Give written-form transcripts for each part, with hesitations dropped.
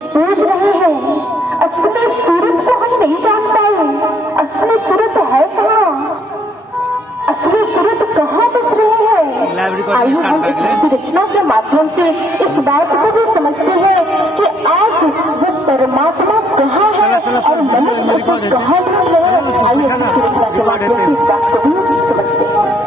पूछ रहे हैं असली सूरत को हम नहीं जान पाए। असली सूरत है कहाँ? असली सूरत कहाँ बस रही है? आइए हम इस रचना के माध्यम से इस बात को भी समझते हैं कि आज वो परमात्मा कहाँ है और मनुष्य उसे कहाँ ढूंढ रहे हैं। आइए इस रचना के माध्यम से इस बात को भी समझते हैं।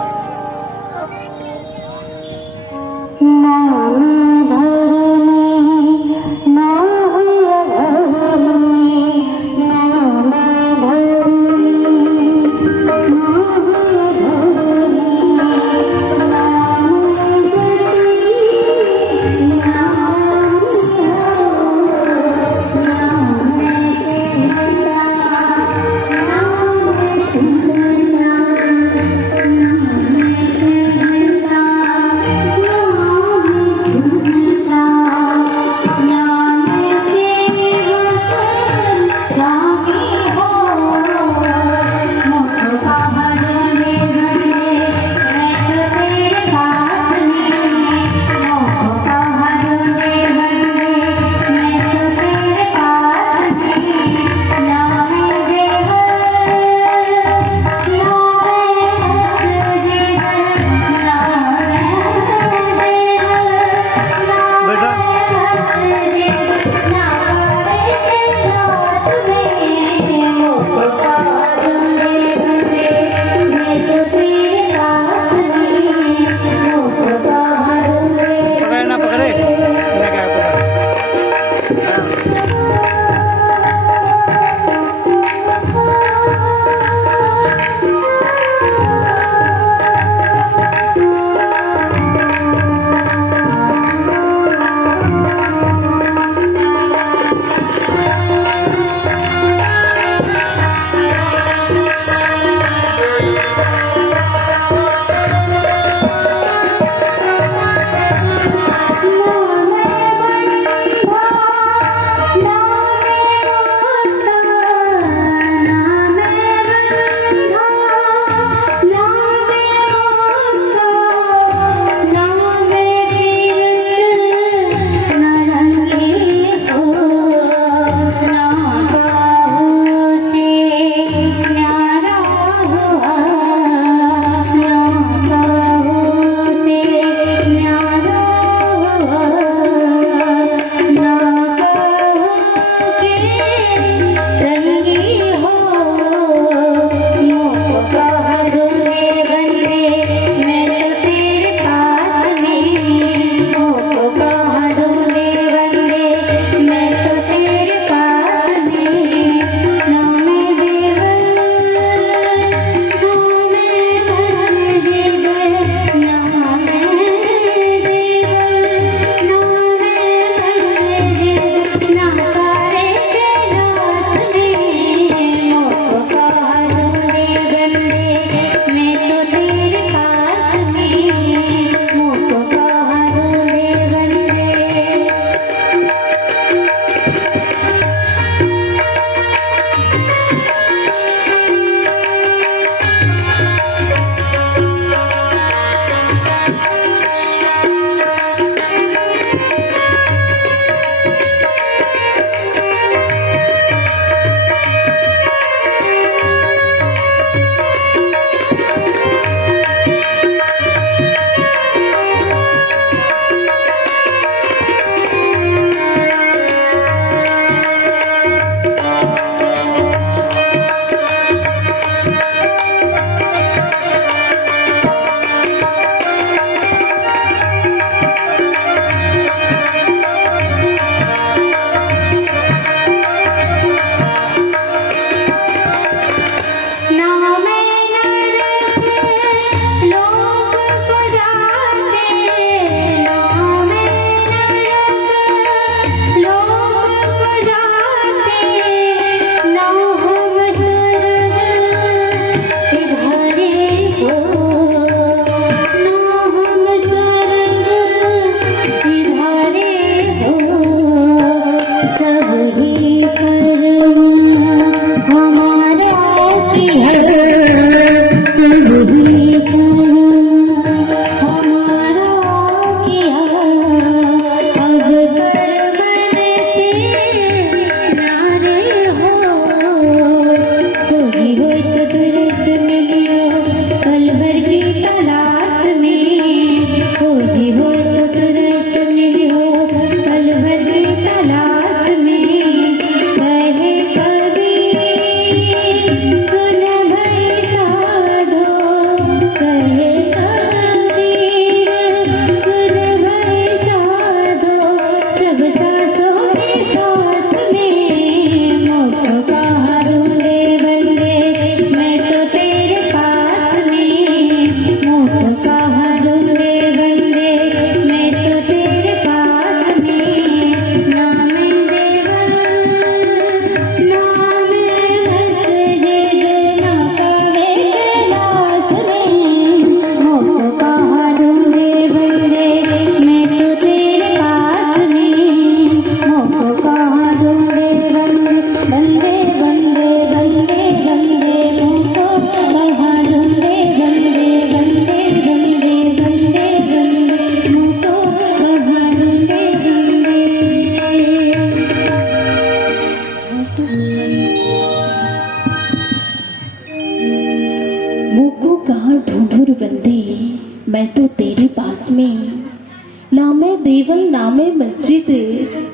केवल नामे मस्जिद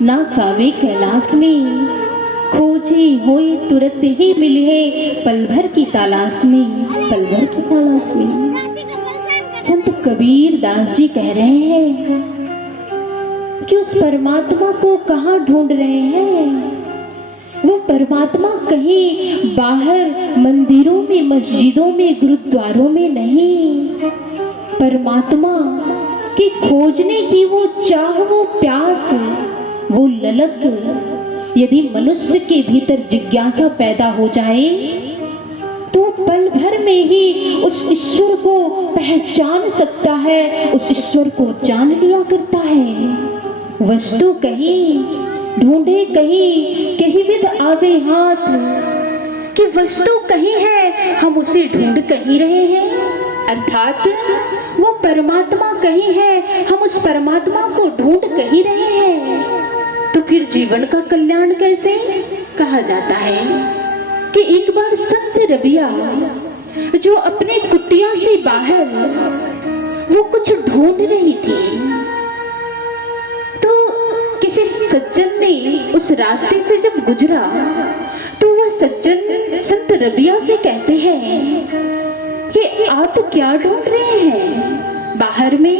ना कावे कैलाश में, खोजे होए तुरंत ही मिले पल भर की तलाश में, पल भर की तलाश में। संत कबीर दास जी कह रहे हैं कि उस परमात्मा को कहाँ ढूंढ रहे हैं। वो परमात्मा कहीं बाहर मंदिरों में, मस्जिदों में, गुरुद्वारों में नहीं। परमात्मा के खोजने की वो चाह, वो प्यास, वो ललक यदि मनुष्य के भीतर जिज्ञासा पैदा हो जाए तो पल भर में ही उस ईश्वर को पहचान सकता है, उस ईश्वर को जान लिया करता है। वस्तु कहीं ढूंढे कहीं, कहीं विद आवे हाथ, कि वस्तु कहीं है हम उसे ढूंढ कहीं रहे हैं, अर्थात वो परमात्मा कहीं है हम उस परमात्मा को ढूंढ कहीं रहे हैं। तो फिर जीवन का कल्याण कैसे? कहा जाता है कि एक बार संत रबिया जो अपने कुटिया से बाहर वो कुछ ढूंढ रही थी, तो किसी सज्जन ने उस रास्ते से जब गुजरा तो वह सज्जन संत रबिया से कहते हैं कि आप क्या ढूंढ रहे हैं बाहर में?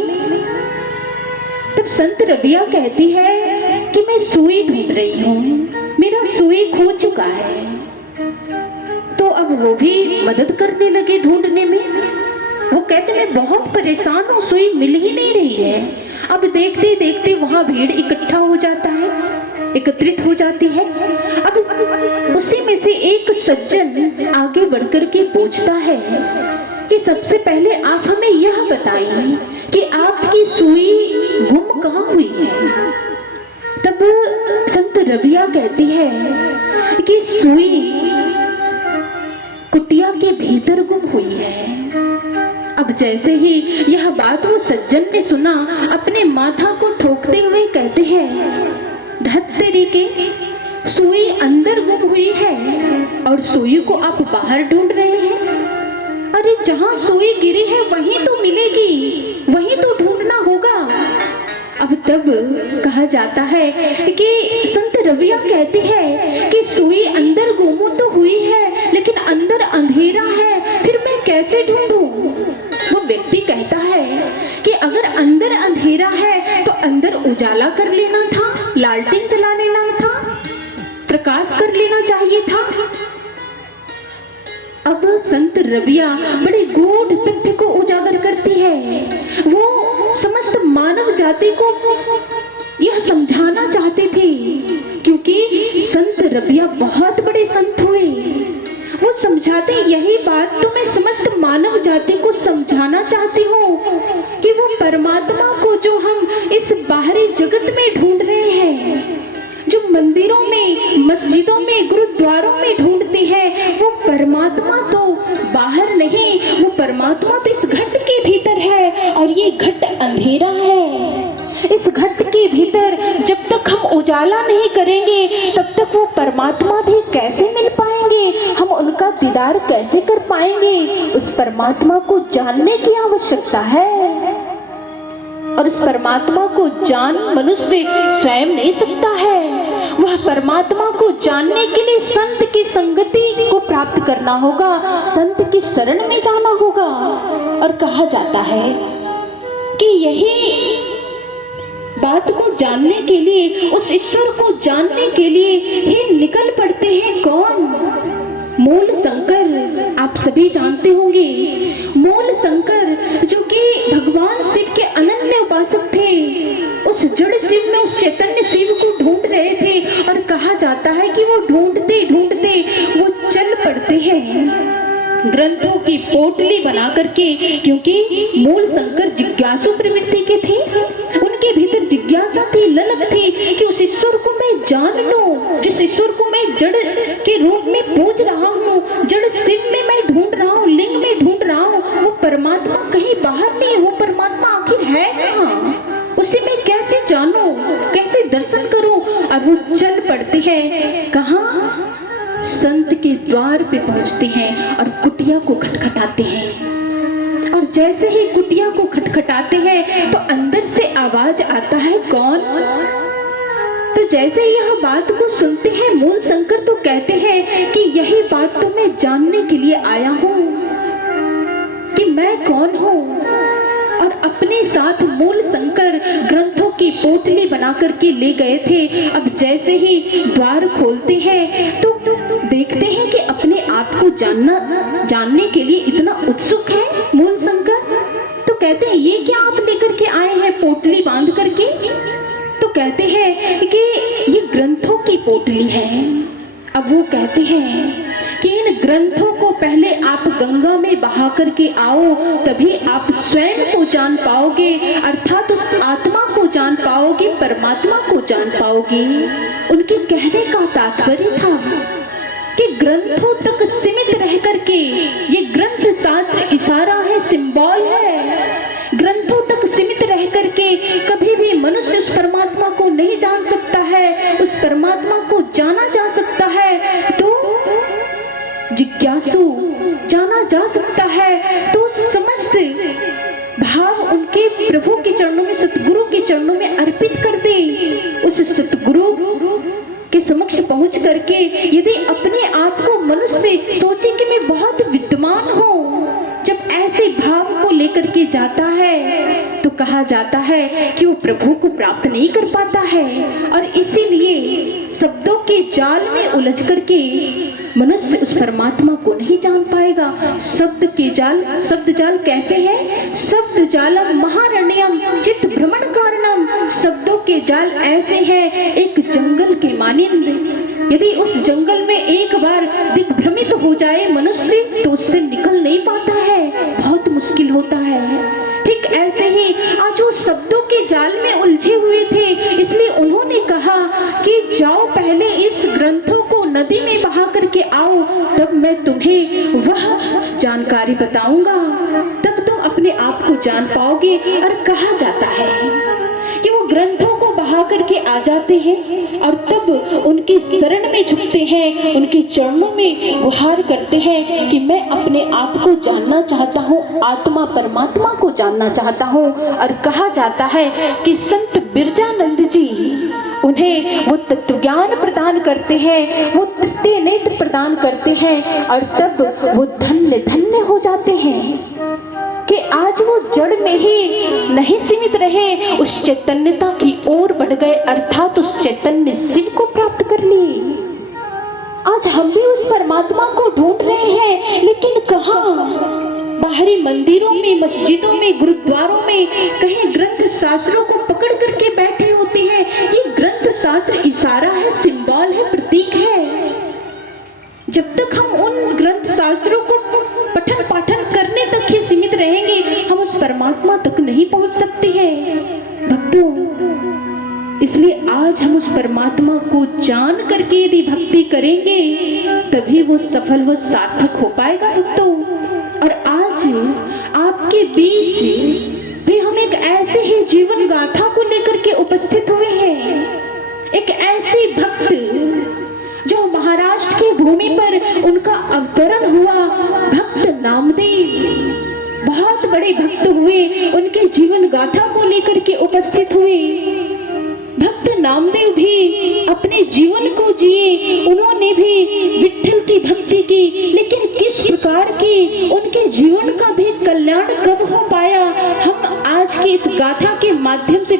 तब संत रबिया कहती है कि मैं सुई ढूंढ रही हूँ, मेरा सुई खो चुका है। तो अब वो भी मदद करने लगे ढूंढने में। वो कहते मैं बहुत परेशान हूँ, सुई मिल ही नहीं रही है। अब देखते देखते वहां भीड़ इकट्ठा हो जाता है, एकत्रित हो जाती है। अब उसी में से एक सज्जन आगे बढ़कर के पूछता है कि सबसे पहले आप हमें यह बताइए कि आपकी सुई गुम कहाँ हुई है। तब संत रबिया कहती है कि सुई कुटिया के भीतर गुम हुई है। अब जैसे ही यह बात वो सज्जन ने सुना, अपने माथा को ठोकते हुए कहते हैं धत्तेरी के, सुई अंदर गुम हुई है और सुई को आप बाहर ढूंढ रहे हैं। अरे जहां सुई गिरी है वहीं तो मिलेगी, वहीं तो ढूंढना होगा। अब तब कहा जाता है कि संत रबिया कहती है कि सुई अंदर गुम तो हुई है लेकिन अंदर अंधेरा है, फिर मैं कैसे ढूंढूं? वो व्यक्ति कहता है कि अगर अंदर अंधेरा है तो अंदर उजाला कर लेना था, लालटेन जला लेना था, प्रकाश कर लेना चाहिए था। अब संत रबिया बड़े गूढ़ तथ्य को उजागर करती है। वो समस्त मानव जाति को यह समझाना चाहते थे, क्योंकि संत रबिया बहुत बड़े संत हुए। वो समझाते यही बात तो मैं समस्त मानव जाति को समझाना चाहती हूँ कि वो परमात्मा को जो हम इस बाहरी जगत में ढूंढ रहे हैं, जो मंदिरों में, मस्जिदों में, गुरुद्वारों में ढूंढते हैं, वो परमात्मा तो बाहर नहीं, वो परमात्मा तो इस घट के भीतर है और ये घट अंधेरा है। इस घट के भीतर जब तक हम उजाला नहीं करेंगे तब तक वो परमात्मा भी कैसे मिल पाएंगे, हम उनका दीदार कैसे कर पाएंगे। उस परमात्मा को जानने की आवश्यकता है और इस परमात्मा को जान मनुष्य स्वयं नहीं सकता है। वह परमात्मा को जानने के लिए संत की संगति को प्राप्त करना होगा, संत की शरण में जाना होगा। और कहा जाता है कि यही बात को जानने के लिए, उस ईश्वर को जानने के लिए ही निकल पड़ते हैं कौन? मूल शंकर, आप सभी जानते होंगे। मूल शंकर जो कि भगवान शिव के अनन्य उपासक थे, उस जड़ शिव में, उस चैतन्य शिव को ढूंढ रहे थे। और कहा जाता है कि वो ढूंढते ढूंढते वो चल पड़ते हैं ग्रंथों की पोटली बना करके, क्योंकि मूल शंकर जिज्ञासु प्रवृत्ति के थे। उनके भीतर जिज्ञासा थी, ललक थी कि उस ईश्वर को मैं जान लूं, जिस ईश्वर को मैं जड़ के रूप में पूज रहा हूँ, जड़ शिव में मैं ढूंढ रहा हूँ, लिंग में ढूंढ रहा हूँ, वो परमात्मा कहीं बाहर नहीं है। वो परमात्मा आखिर है कहाँ? उसे मैं कैसे जानूं, कैसे दर्शन करूं? और वो चल पड़ते हैं कहाँ? संत के द्वार पे पहुंचते हैं और कुटिया को खटखटाते हैं। और जैसे ही कुटिया को खटखटाते हैं तो अंदर से आवाज आता है, कौन? तो जैसे यह बात को सुनते हैं मूल शंकर तो कहते हैं कि यही बात तो मैं जानने के लिए आया हूँ कि मैं कौन हूँ। और अपने साथ मूल शंकर ग्रंथों की पोटली बना करके ले गए थे। अब जैसे ही द्वार खोलते हैं तो देखते हैं कि अपने आप को जानने के लिए इतना उत्सुक है मूल शंकर। तो कहते हैं, ये क्या आप लेकर के आए हैं पोटली बांध करके? तो कहते हैं कि ये ग्रंथों की पोटली है। अब वो कहते हैं कि इन ग्रंथों को पहले आप गंगा में बहा करके आओ, तभी आप स्वयं को जान पाओगे, अर्थात उस आत्मा को जान पाओगे, परमात्मा को जान पाओगे। उनके कहने का तात्पर्य था कि ग्रंथों तक सीमित रह करके, ये ग्रंथ शास्त्र इशारा है, सिंबल है। ग्रंथों तक सीमित रह करके कभी भी मनुष्य उस परमात्मा को नहीं जान सकता है। उस परमात्मा को जाना जा सकता है तो जिज्ञासु जाना जा सकता है तो समस्त भाव उनके प्रभु के चरणों में, सतगुरु के चरणों में अर्पित कर दे। उस सतगुरु के समक्ष पहुंच करके यदि अपने आप को मनुष्य सोचे कि मैं बहुत विद्वान हूँ, जब ऐसे भाव को लेकर के जाता है तो कहा जाता है कि वो प्रभु को प्राप्त नहीं कर पाता है। और इसीलिए शब्दों के जाल में उलझ करके मनुष्य उस परमात्मा को नहीं जान पाएगा। शब्द जाल कैसे है? शब्द जालम महारण्यम चित्त भ्रमण कारणम। शब्दों के जाल ऐसे हैं एक जंगल के मानिंद। यदि उस जंगल में एक बार दिग्भ्रमित हो जाए मनुष्य तो उससे निकल नहीं पाता है, बहुत मुश्किल होता है। ठीक ऐसे ही आज वो शब्दों के जाल में उलझे हुए थे, इसलिए उन्होंने कहा कि जाओ पहले इस ग्रंथों को नदी में बहा करके आओ, तब मैं तुम्हें वह जानकारी बताऊंगा, तब तुम अपने आप को जान पाओगे। और कहा जाता है कि वो ग्रंथों को बहा करके आ जाते हैं और तब उनके शरण में झुकते हैं, उनके चरणों में गुहार करते हैं कि मैं अपने आप को जानना चाहता हूँ, आत्मा परमात्मा को जानना चाहता हूँ। और कहा जाता है कि संत बिरजानंद जी उन्हें वो तत्व ज्ञान प्रदान करते हैं, वो तृतीय नेत्र प्रदान करते हैं और तब वो धन्य धन्य हो जाते हैं कि आज वो जड़ में ही नहीं सीमित रहे, उस चैतन्यता की ओर बढ़ गए, अर्थात उस चैतन्य शिव को प्राप्त कर लिए। आज हम भी उस परमात्मा को ढूंढ रहे हैं, लेकिन कहाँ? बाहरी मंदिरों में, मस्जिदों में, गुरुद्वारों में, कहीं ग्रंथ शास्त्रों को पकड़ करके बैठे होते हैं। ये ग्रंथ शास्त्र इशारा है, सिंबल है, प्रतीक है। जब तक हम उन ग्रंथ शास्त्रों को पठन पाठन करने तक ही सीमित रहेंगे, हम उस परमात्मा तक नहीं पहुंच सकते हैं भक्तों। इसलिए आज हम उस परमात्मा को जान करके यदि भक्ति करेंगे तभी वो सफल व सार्थक हो पाएगा भक्तों। और आज आपके बीच भी हम एक ऐसे ही जीवन गाथा को लेकर के उपस्थित हुए हैं। एक ऐसे भक्त जो महाराष्ट्र की भूमि पर उनका अवतरण हुआ, भक्त नामदेव बहुत बड़े भक्त हुए, उनके जीवन गाथा को लेकर के उपस्थित हुए। भक्त नामदेव भी अपने जीवन को जिए, उन्होंने भी विठ्ठल की भक्ति की, लेकिन किस प्रकार की, उनके जीवन का भी कल्याण कब हो पाया, हम आज की इस गाथा के माध्यम से